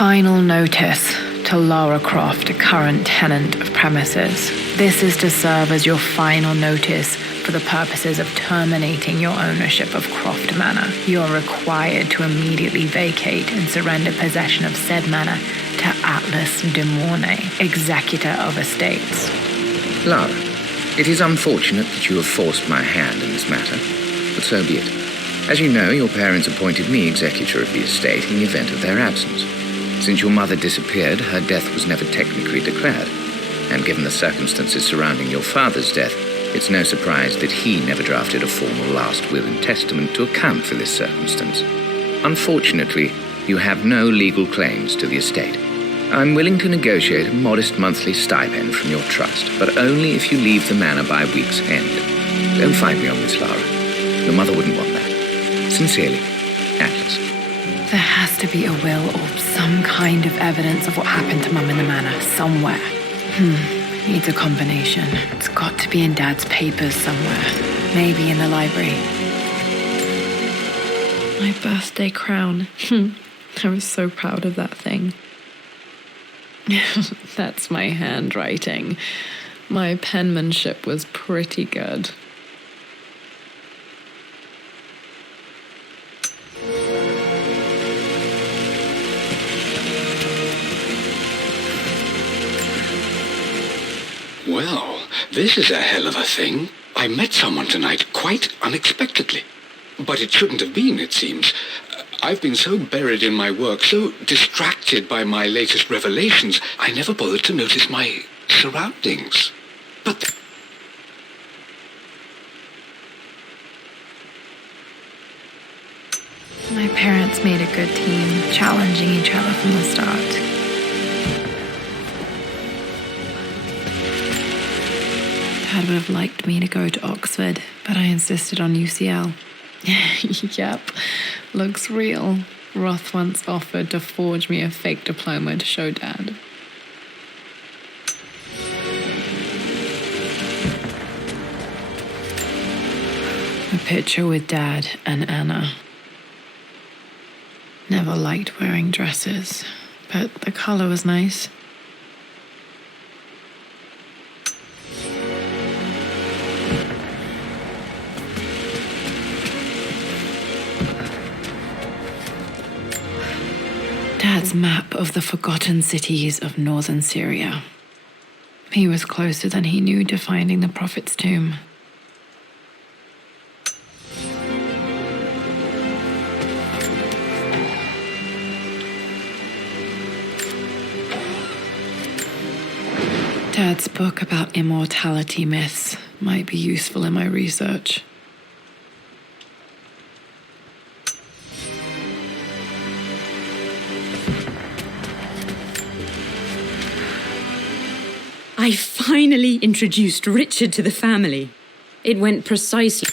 Final notice to Lara Croft, a current tenant of premises. This is to serve as your final notice for the purposes of terminating your ownership of Croft Manor. You are required to immediately vacate and surrender possession of said manor to Atlas de Mornay, executor of estates. Lara, it is unfortunate that you have forced my hand in this matter, but so be it. As you know, your parents appointed me executor of the estate in the event of their absence. Since your mother disappeared, her death was never technically declared. And given the circumstances surrounding your father's death, it's no surprise that he never drafted a formal last will and testament to account for this circumstance. Unfortunately, you have no legal claims to the estate. I'm willing to negotiate a modest monthly stipend from your trust, but only if you leave the manor by week's end. Don't fight me on this, Lara. Your mother wouldn't want that. Sincerely, Atlas. There has to be a will or some kind of evidence of what happened to Mum in the manor somewhere. Needs a combination. It's got to be in Dad's papers somewhere. Maybe in the library. My birthday crown. I was so proud of that thing. That's my handwriting. My penmanship was pretty good. Well, this is a hell of a thing. I met someone tonight quite unexpectedly. But it shouldn't have been, it seems. I've been so buried in my work, so distracted by my latest revelations, I never bothered to notice my surroundings. But... My parents made a good team, challenging each other from the start. Dad would have liked me to go to Oxford, but I insisted on UCL. Yep, looks real. Roth once offered to forge me a fake diploma to show Dad. A picture with Dad and Anna. Never liked wearing dresses, but the color was nice. Dad's map of the forgotten cities of northern Syria. He was closer than he knew to finding the Prophet's tomb. Dad's book about immortality myths might be useful in my research. I finally introduced Richard to the family. It went precisely.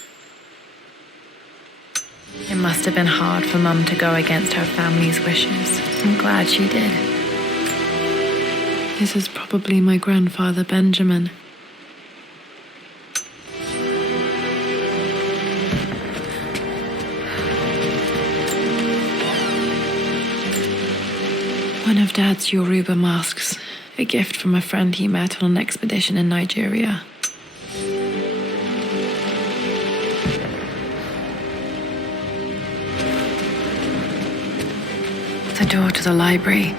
It must have been hard for Mum to go against her family's wishes. I'm glad she did. This is probably my grandfather, Benjamin. One of Dad's Yoruba masks. A gift from a friend he met on an expedition in Nigeria. The door to the library.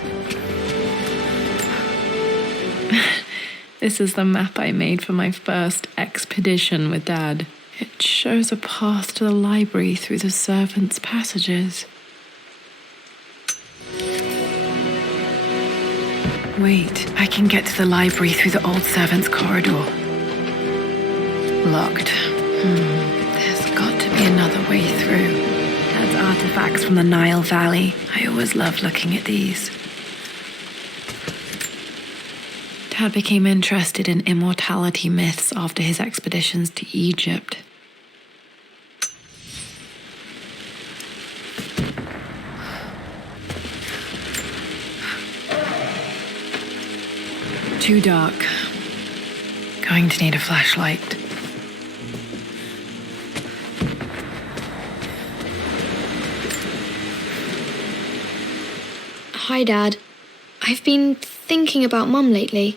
This is the map I made for my first expedition with Dad. It shows a path to the library through the servants' passages. Wait, I can get to the library through the old servants' corridor. Locked. There's got to be another way through. That's artifacts from the Nile Valley. I always loved looking at these. Dad became interested in immortality myths after his expeditions to Egypt. Too dark. Going to need a flashlight. Hi, Dad. I've been thinking about Mum lately.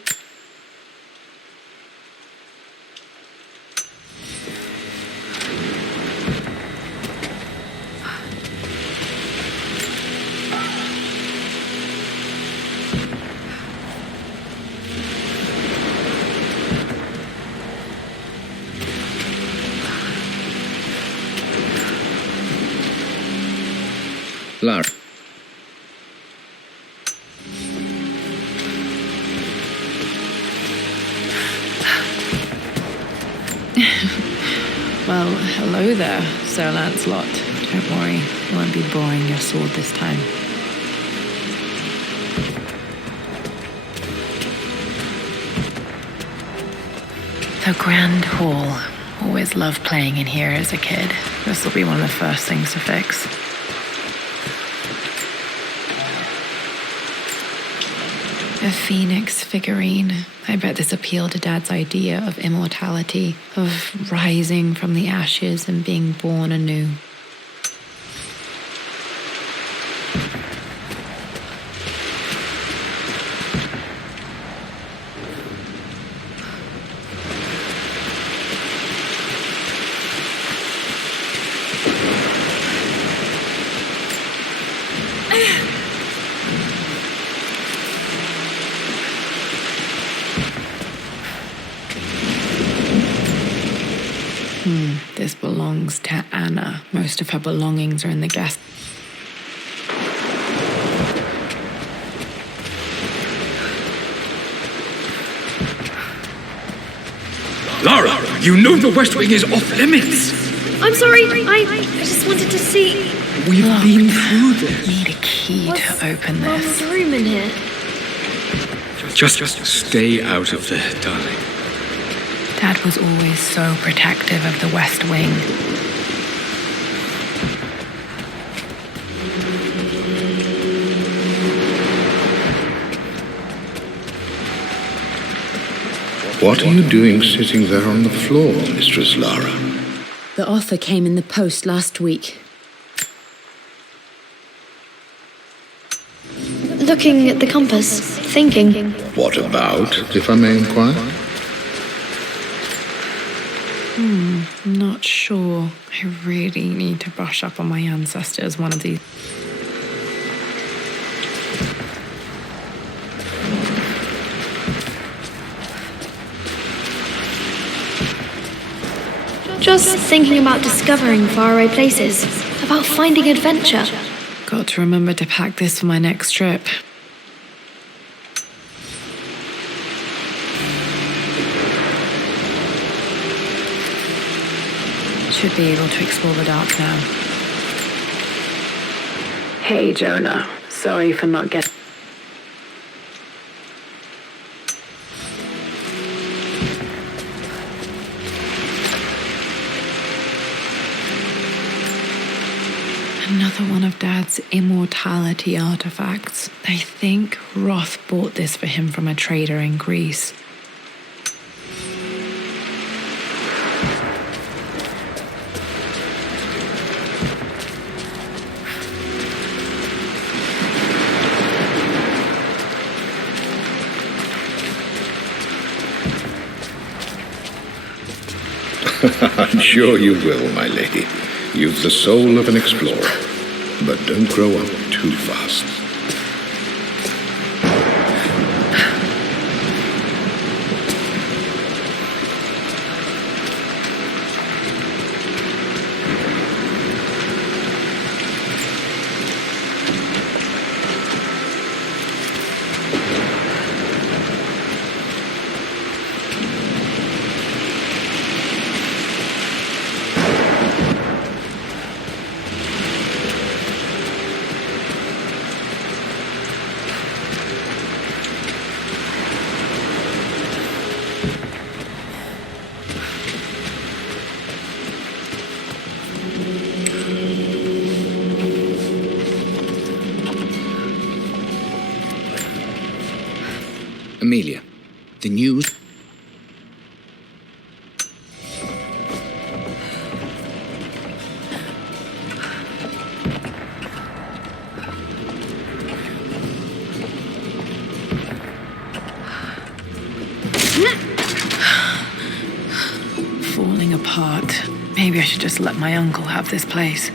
Lara. Well, hello there, Sir Lancelot. Don't worry, I won't be boring your sword this time. The Grand Hall. Always loved playing in here as a kid. This will be one of the first things to fix. A phoenix figurine. I bet this appealed to Dad's idea of immortality, of rising from the ashes and being born anew. This belongs to Anna. Most of her belongings are in the guest. Lara, you know the West Wing is off limits. I'm sorry, I just wanted to see. We've been through this. Need a key to open Mum's this. room in here. Just stay out of there, darling. Dad was always so protective of the West Wing. What are you doing sitting there on the floor, Mistress Lara? The offer came in the post last week. Looking at the compass, thinking. What about, if I may inquire? Not sure. I really need to brush up on my ancestors one of these. Just thinking about discovering faraway places, about finding adventure. Got to remember to pack this for my next trip. Should be able to explore the dark now. Hey, Jonah. Sorry for not getting... Another one of Dad's immortality artifacts. I think Roth bought this for him from a trader in Greece. I'm sure you will, my lady. You've the soul of an explorer. But don't grow up too fast. Amelia, the news... heart. Maybe I should just let my uncle have this place.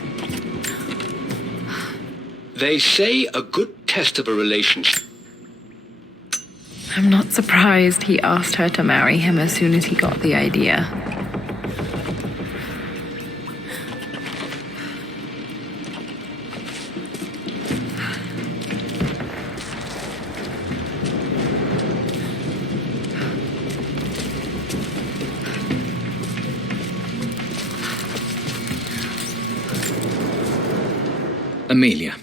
They say a good test of a relationship. I'm not surprised he asked her to marry him as soon as he got the idea. Amelia,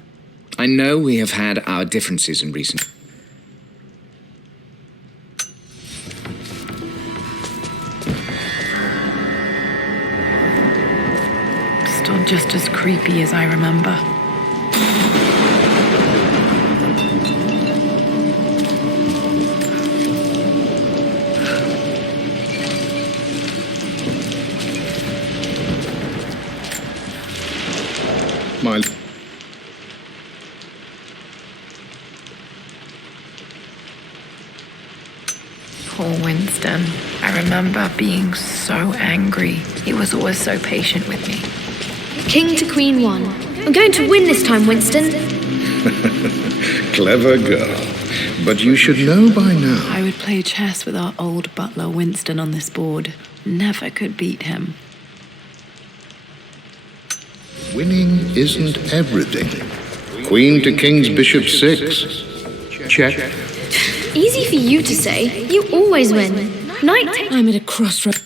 I know we have had our differences in recent... Still just as creepy as I remember. My... Poor Winston. I remember being so angry. He was always so patient with me. King to Queen 1. I'm going to win this time, Winston. Clever girl. But you should know by now. I would play chess with our old butler Winston on this board. Never could beat him. Winning isn't everything. Queen to King's Bishop 6. Check. Easy for you to say. You always win. Knight I'm at a crossroads.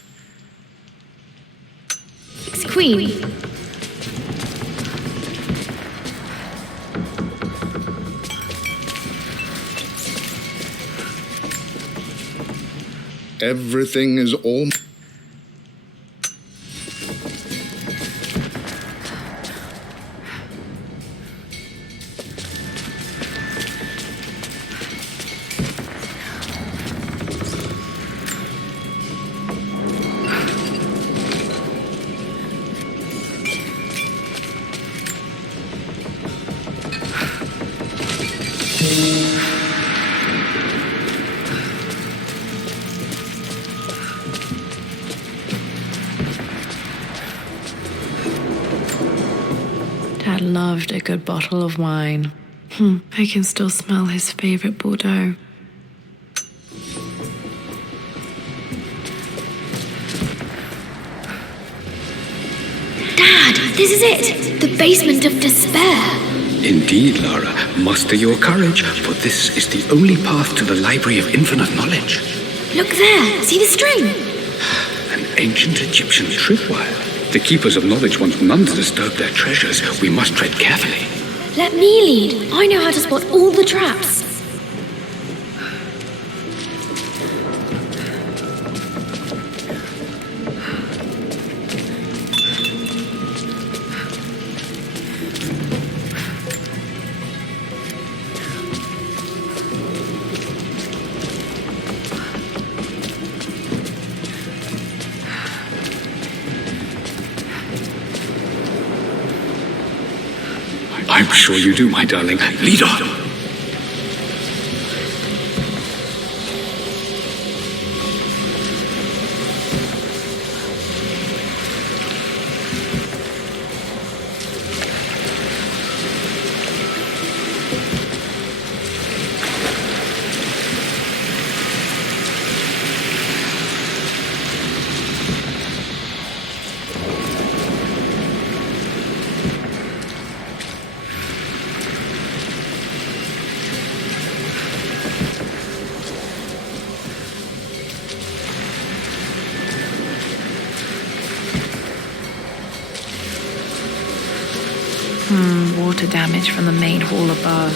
takes Queen. Everything is all... Dad loved a good bottle of wine. I can still smell his favorite Bordeaux. Dad, this is it. The basement of despair. Indeed, Lara. Muster your courage, for this is the only path to the Library of Infinite Knowledge. Look there. See the string? An ancient Egyptian tripwire. The Keepers of Knowledge want none to disturb their treasures. We must tread carefully. Let me lead. I know how to spot all the traps. I'm sure you do, my darling. Lead on. Water damage from the main hall above.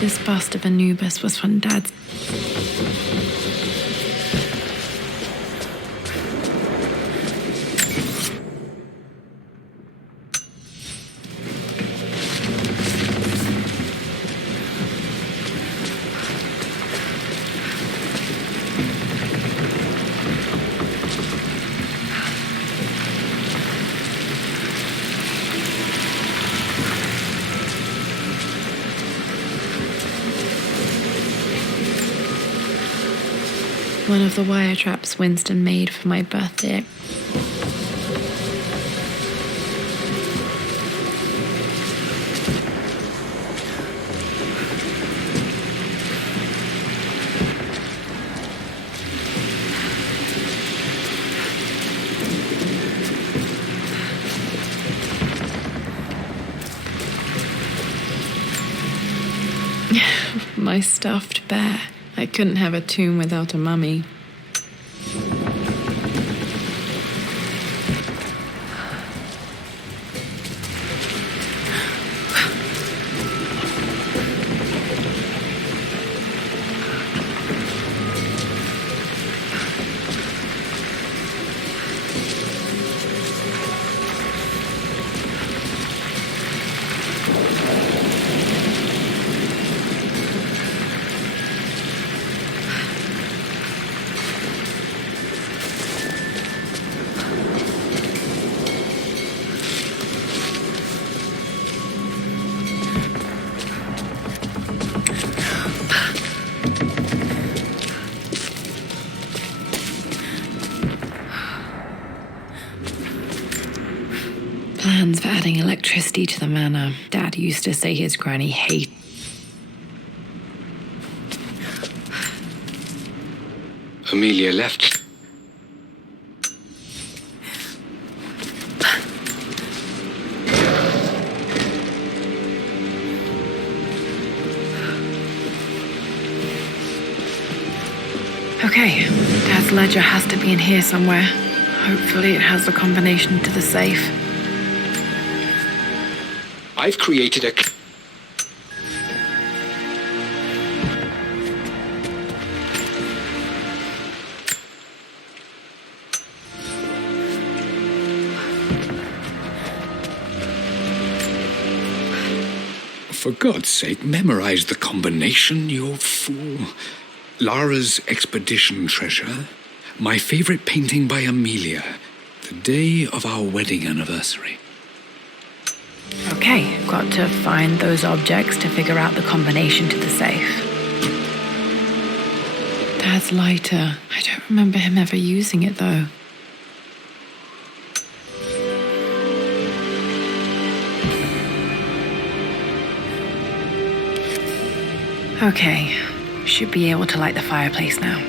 This bust of Anubis was from Dad's. one of the wire traps Winston made for my birthday. My stuffed bear. I couldn't have a tomb without a mummy. Plans for adding electricity to the manor. Dad used to say his granny hated. Amelia left. Okay, Dad's ledger has to be in here somewhere. Hopefully it has the combination to the safe. I've created a... For God's sake, memorize the combination, you fool. Lara's expedition treasure. My favorite painting by Amelia. The day of our wedding anniversary. Okay, got to find those objects to figure out the combination to the safe. Dad's lighter. I don't remember him ever using it, though. Okay, should be able to light the fireplace now.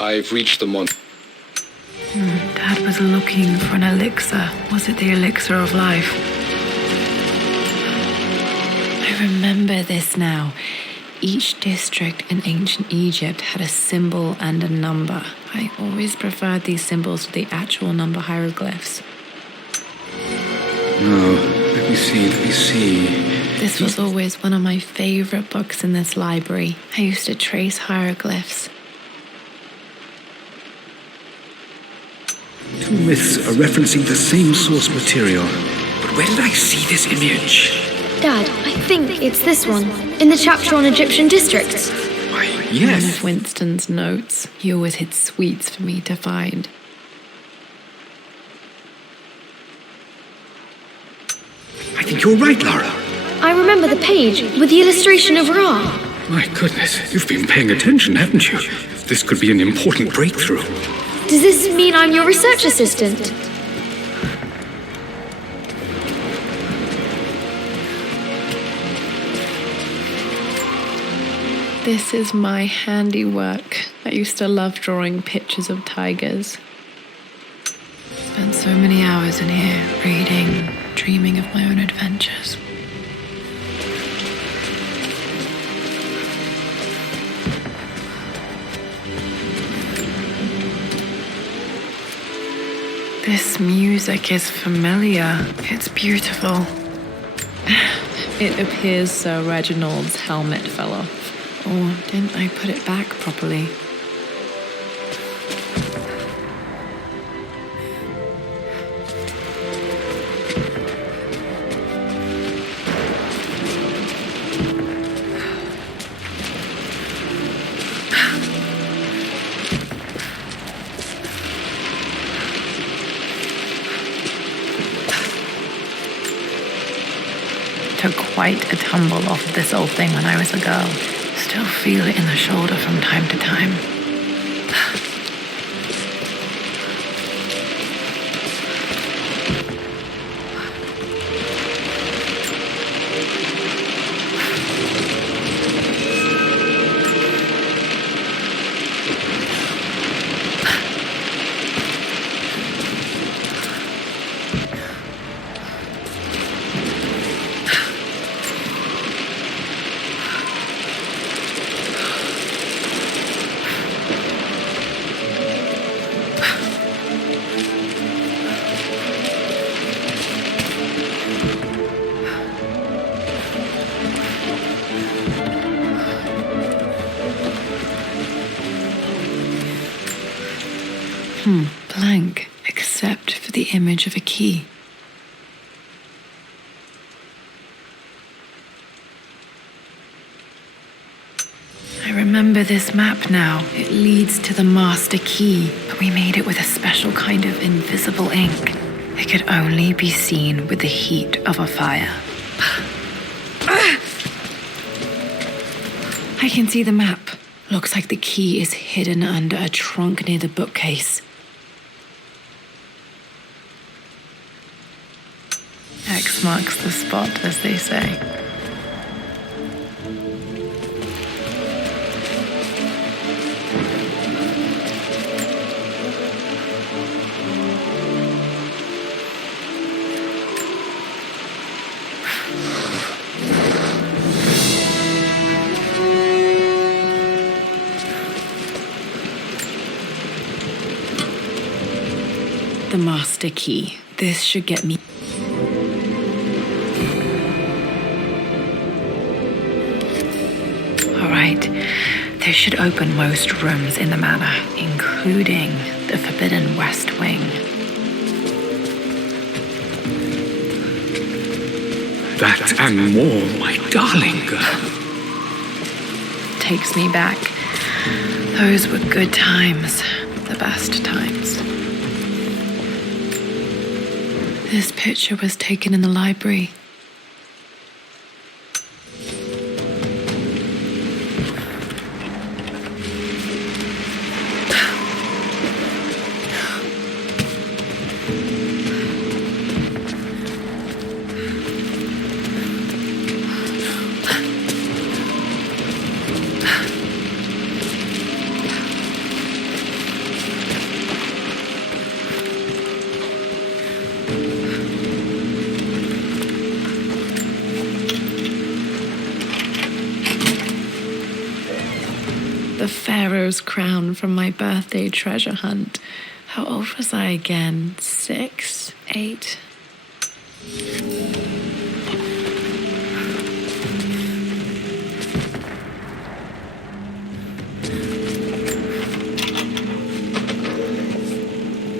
I've reached the Dad was looking for an elixir. Was it the elixir of life? I remember this now. Each district in ancient Egypt had a symbol and a number. I always preferred these symbols to the actual number hieroglyphs. No, let me see. This was always one of my favorite books in this library. I used to trace hieroglyphs. Two myths are referencing the same source material. But where did I see this image? Dad, I think it's this one, in the chapter on Egyptian districts. Why, One yes. of Winston's notes. He always hid sweets for me to find. I think you're right, Lara. I remember the page with the illustration of Ra. My goodness, you've been paying attention, haven't you? This could be an important breakthrough. Does this mean I'm your research assistant? This is my handiwork. I used to love drawing pictures of tigers. Spent so many hours in here, reading, dreaming of my own adventures. This music is familiar. It's beautiful. It appears Sir Reginald's helmet fell off. Or didn't I put it back properly? quite a tumble off of this old thing when I was a girl. Still feel it in the shoulder from time to time. Blank, except for the image of a key. I remember this map now. It leads to the master key, but we made it with a special kind of invisible ink. It could only be seen with the heat of a fire. I can see the map. Looks like the key is hidden under a trunk near the bookcase. X marks the spot, as they say. The master key. This should get me. Alright, this should open most rooms in the manor, including the Forbidden West Wing. That and more, my darling girl. Takes me back. Those were good times. The best times. This picture was taken in the library. The Pharaoh's crown from my birthday treasure hunt. How old was I again? 6? 8?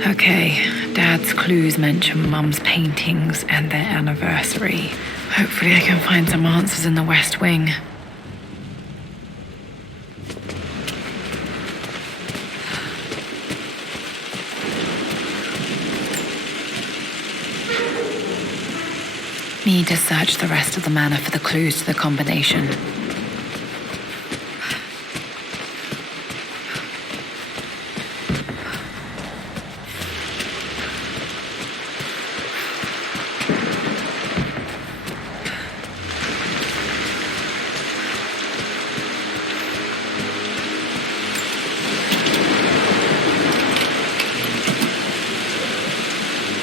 Okay, Dad's clues mention Mum's paintings and their anniversary. Hopefully I can find some answers in the West Wing. Need to search the rest of the manor for the clues to the combination.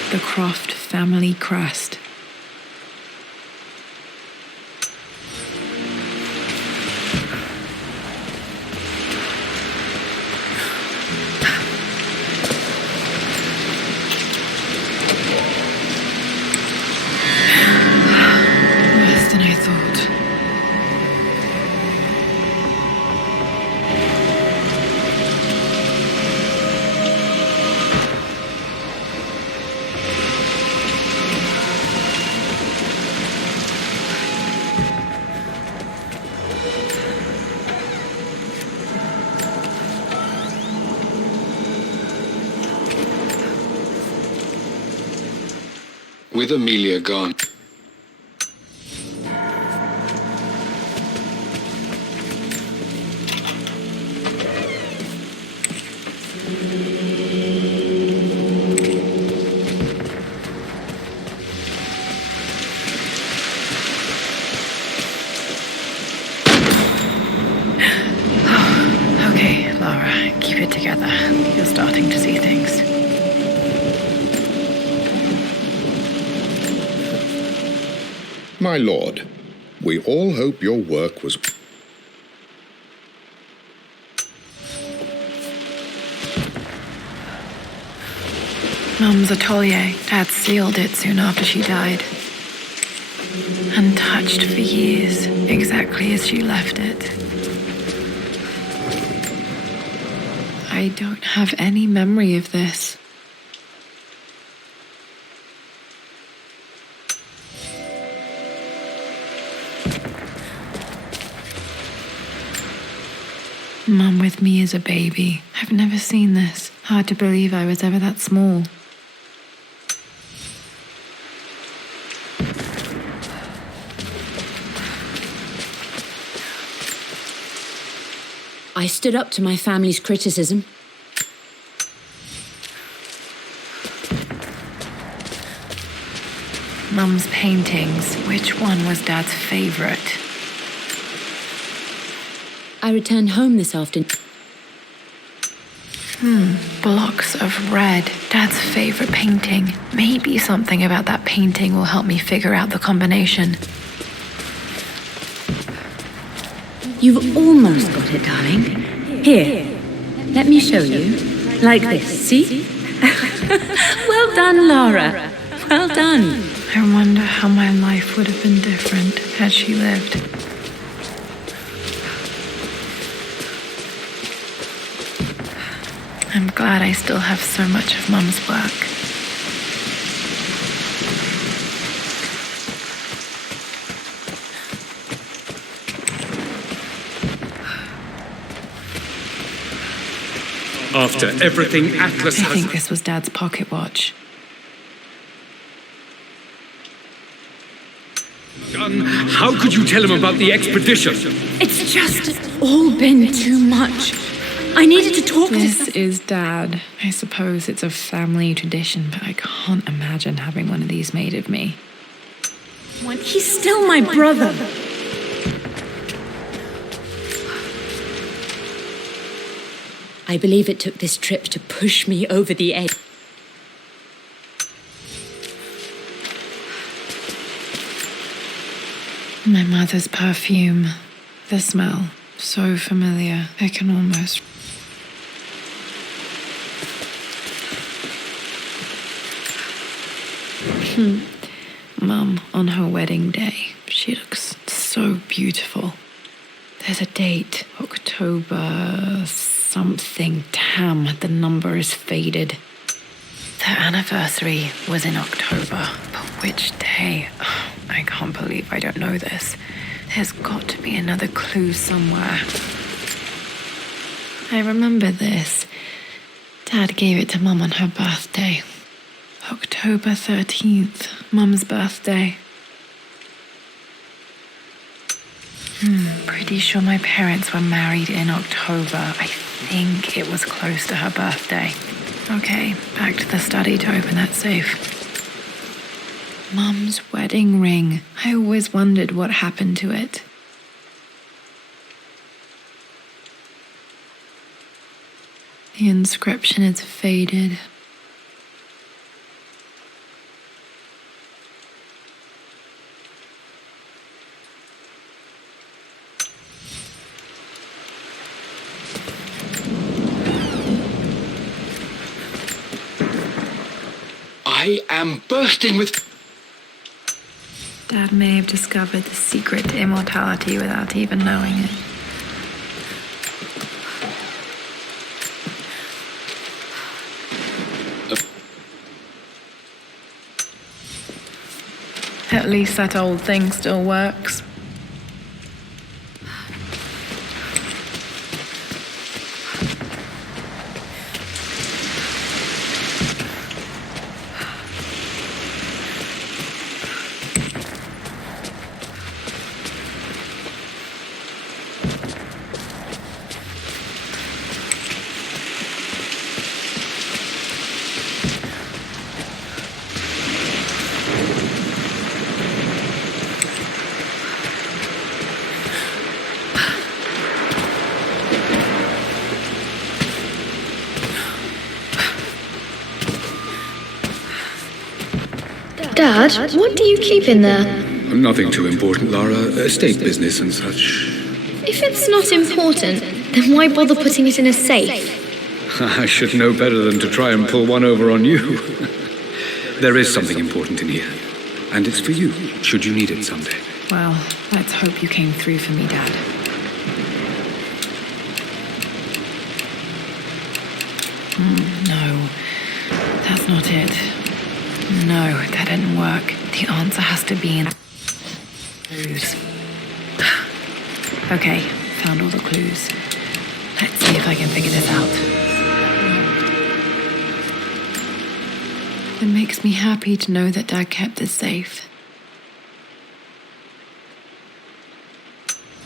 The Croft family crest. Worse than I thought. With Amelia gone, Laura. Keep it together. You're starting to see things. My lord, we all hope your work was... Mum's atelier. Dad sealed it soon after she died. Untouched for years, exactly as she left it. I don't have any memory of this. Mum with me as a baby. I've never seen this. Hard to believe I was ever that small. I stood up to my family's criticism. Mum's paintings. Which one was Dad's favorite? I returned home this afternoon. Blocks of red. Dad's favorite painting. Maybe something about that painting will help me figure out the combination. You've almost got it, darling. Here, let me show you. Like this, see? Well done, Laura. Well done. I wonder how my life would have been different had she lived. I'm glad I still have so much of Mum's work. After everything Atlas I has... think this was Dad's pocket watch. done, how could you tell him about the expedition? It's just all been too much. I needed to talk to This is Dad. I suppose it's a family tradition, but I can't imagine having one of these made of me. someone. He's still my brother. I believe it took this trip to push me over the edge. My mother's perfume. The smell. So familiar. I can almost... Mum, on her wedding day, she looks so beautiful. There's a date. October... something. Tam, the number is faded. Their anniversary was in October. But which day? Oh, I can't believe I don't know this. There's got to be another clue somewhere. I remember this. Dad gave it to Mum on her birthday. October 13th, Mum's birthday. Pretty sure my parents were married in October. I think it was close to her birthday. Okay, back to the study to open that safe. Mum's wedding ring. I always wondered what happened to it. The inscription is faded. I am bursting with... Dad may have discovered the secret to immortality without even knowing it. At least that old thing still works. Dad, what do you keep in there? Nothing too important, Lara. Estate business and such. If it's not important, then why bother putting it in a safe? I should know better than to try and pull one over on you. There is something important in here. And it's for you, should you need it someday. Well, let's hope you came through for me, Dad. No, that's not it. No, that didn't work. The answer has to be in clues. Okay, found all the clues. Let's see if I can figure this out. It makes me happy to know that Dad kept this safe.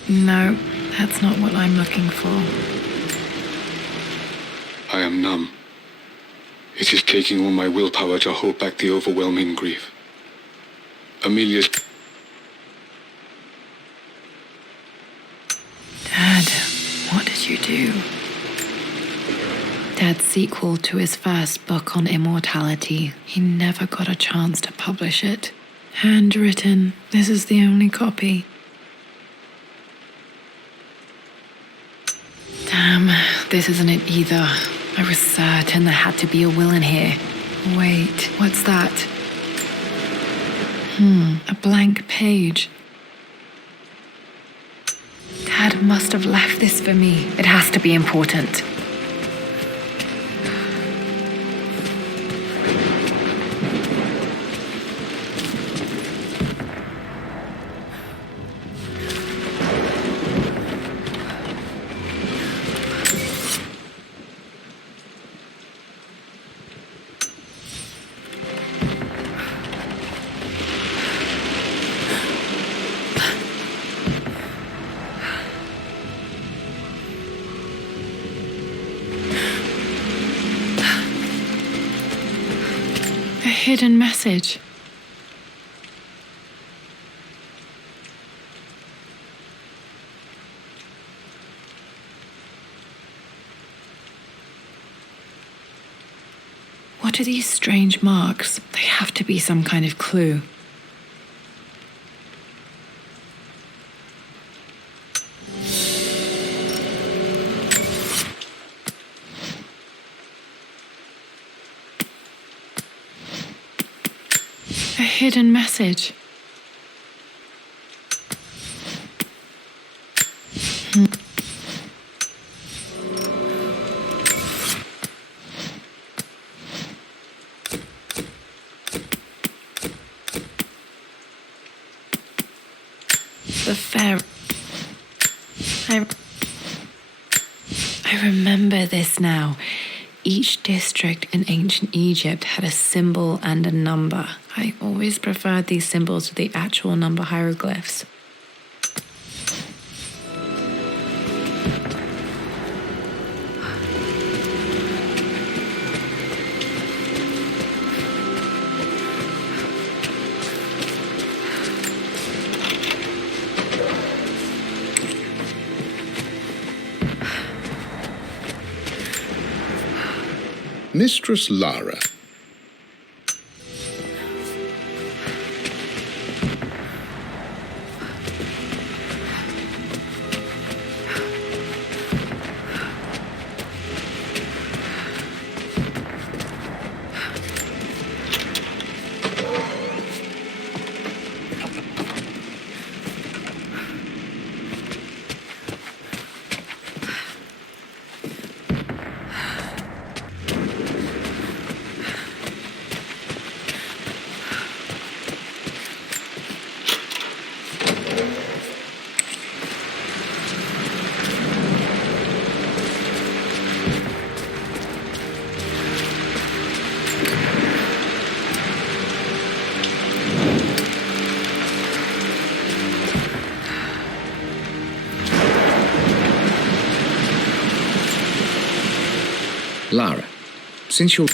No, that's not what I'm looking for. I am numb. It is taking all my willpower to hold back the overwhelming grief. Amelia's... Dad, what did you do? Dad's sequel to his first book on immortality. He never got a chance to publish it. Handwritten. This is the only copy. Damn, this isn't it either. I was certain there had to be a will in here. Wait, what's that? A blank page. Dad must have left this for me. It has to be important. A hidden message. What are these strange marks? They have to be some kind of clue. A hidden message. The pharaoh. I remember this now. Each district in ancient Egypt had a symbol and a number. I always preferred these symbols to the actual number hieroglyphs. Mistress Lara. Lara, since you're...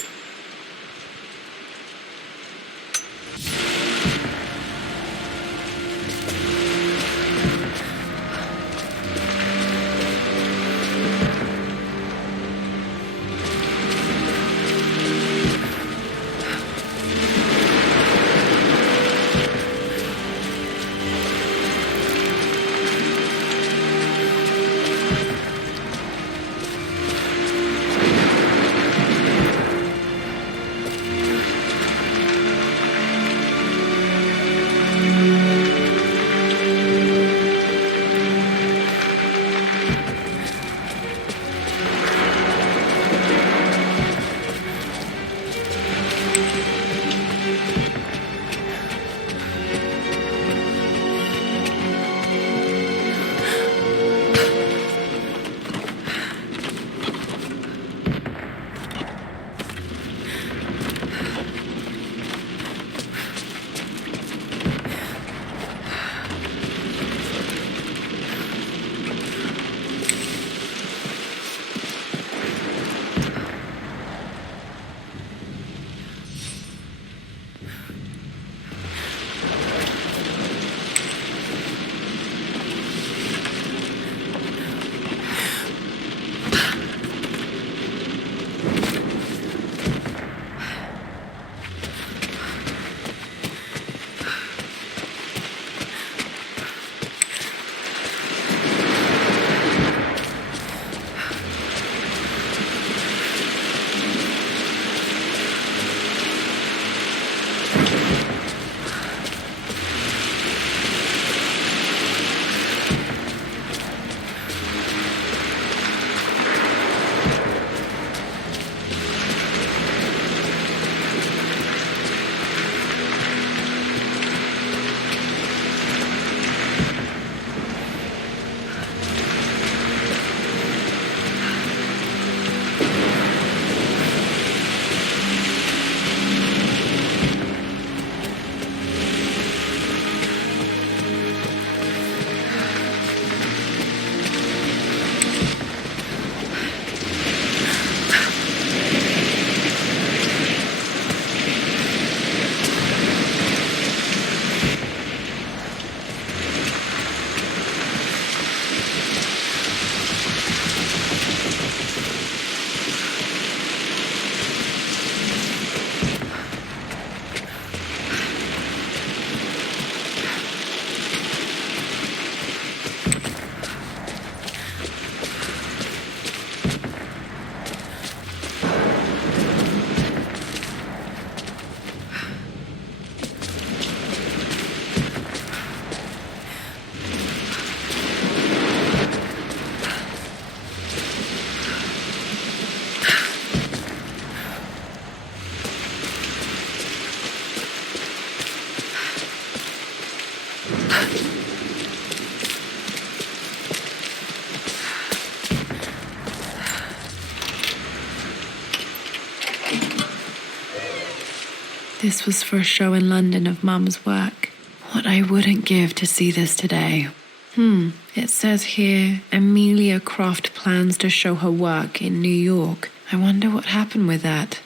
This was for a show in London of Mum's work. What I wouldn't give to see this today. It says here, Amelia Croft plans to show her work in New York. I wonder what happened with that.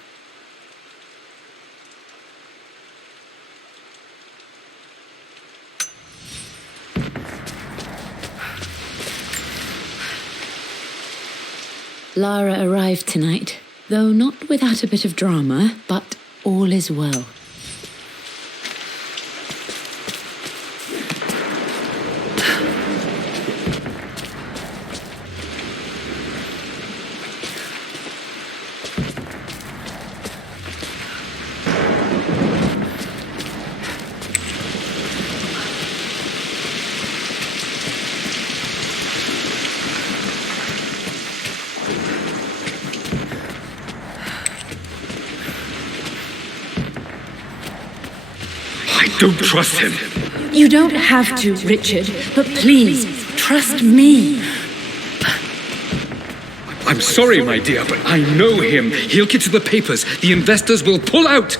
Lara arrived tonight, though not without a bit of drama, but all is well. I don't trust him. You don't have to, Richard, but please, trust me. I'm sorry, my dear, but I know him. He'll get to the papers. The investors will pull out.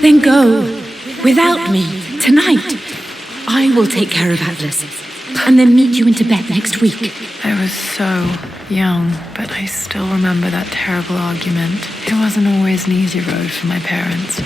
Then go, without me, tonight. I will take care of Atlas, and then meet you in Tibet next week. I was so young, but I still remember that terrible argument. It wasn't always an easy road for my parents.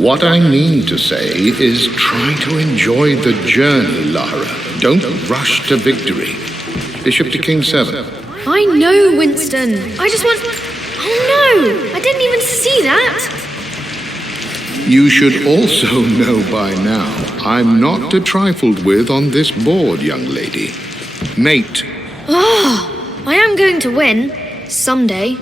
What I mean to say is try to enjoy the journey, Lara. Don't rush to victory. Bishop to King 7. I know, Winston. I just want... Oh no! I didn't even see that! You should also know by now, I'm not to be trifled with on this board, young lady. Mate. Oh, I am going to win. Someday.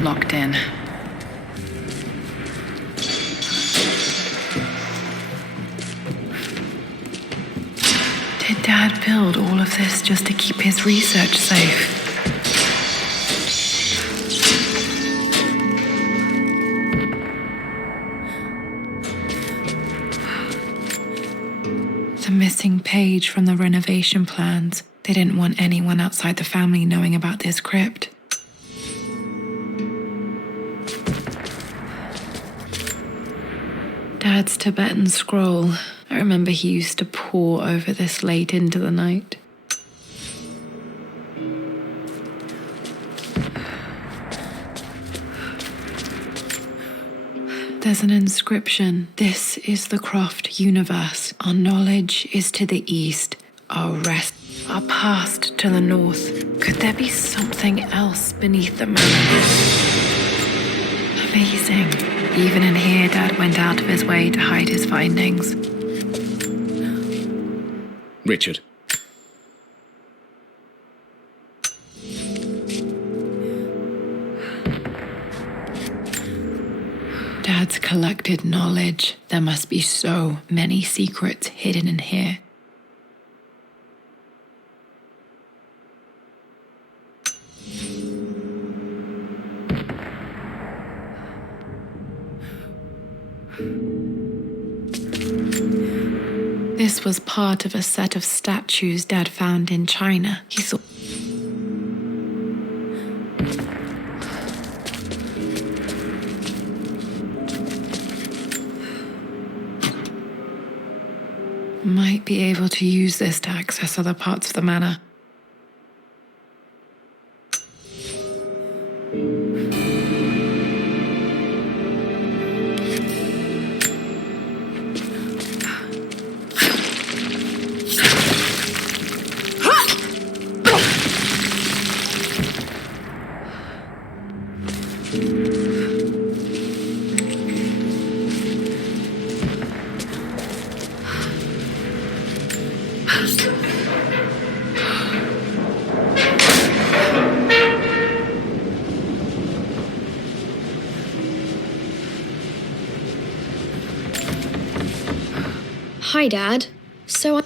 Locked in. Did Dad build all of this just to keep his research safe? The missing page from the renovation plans. They didn't want anyone outside the family knowing about this crypt. Dad's Tibetan scroll. I remember he used to pore over this late into the night. There's an inscription. This is the Croft universe. Our knowledge is to the east. Our rest, our past to the north. Could there be something else beneath the manor? Amazing. Even in here, Dad went out of his way to hide his findings. Richard. Dad's collected knowledge. There must be so many secrets hidden in here. This was part of a set of statues Dad found in China. He thought... might be able to use this to access other parts of the manor. Hi, Dad. So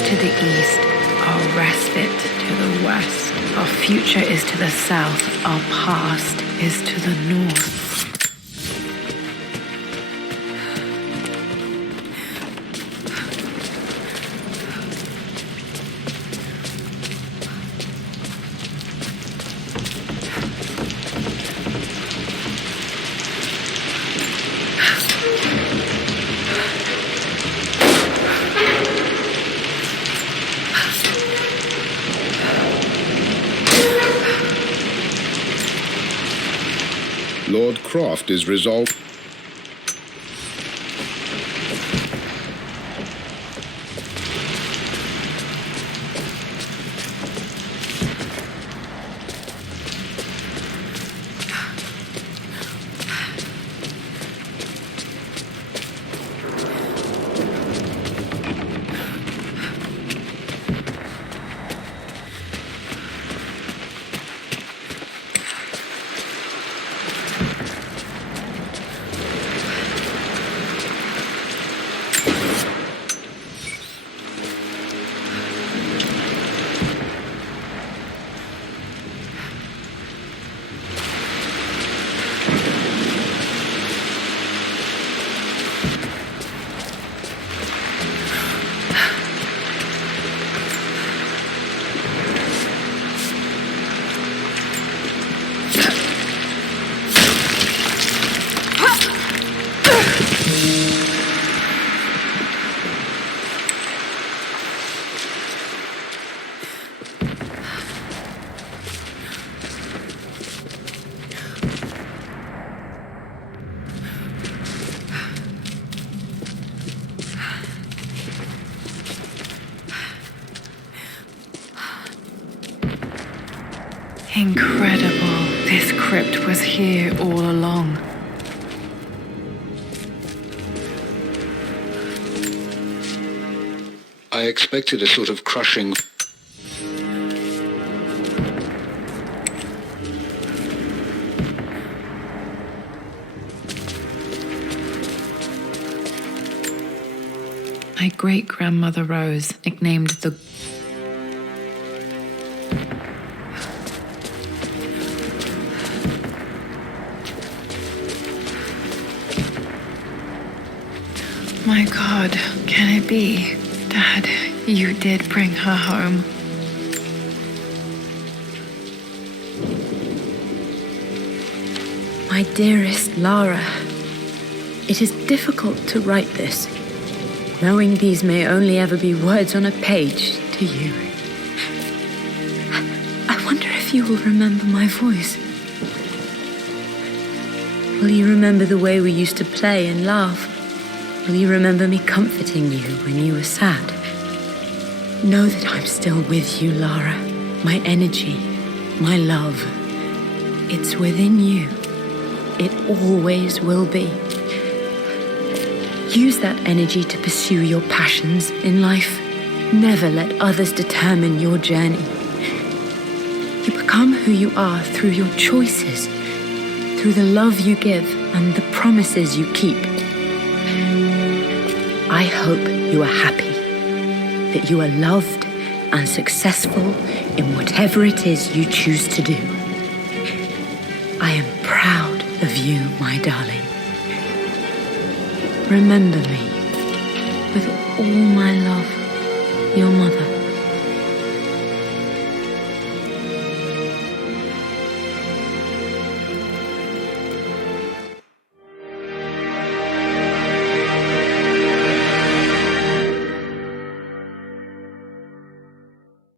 is to the east, our respite to the west. Our future is to the south, our past is to the north. Lord Croft is resolved. Incredible. This crypt was here all along. I expected a sort of crushing... My great-grandmother Rose, nicknamed the... My God, can it be? Dad, you did bring her home. My dearest Lara, it is difficult to write this, knowing these may only ever be words on a page to you. I wonder if you will remember my voice. Will you remember the way we used to play and laugh? Will you remember me comforting you when you were sad? Know that I'm still with you, Lara. My energy, my love, it's within you. It always will be. Use that energy to pursue your passions in life. Never let others determine your journey. You become who you are through your choices, through the love you give and the promises you keep. I hope you are happy, that you are loved and successful in whatever it is you choose to do. I am proud of you, my darling. Remember me with all my love, your mother.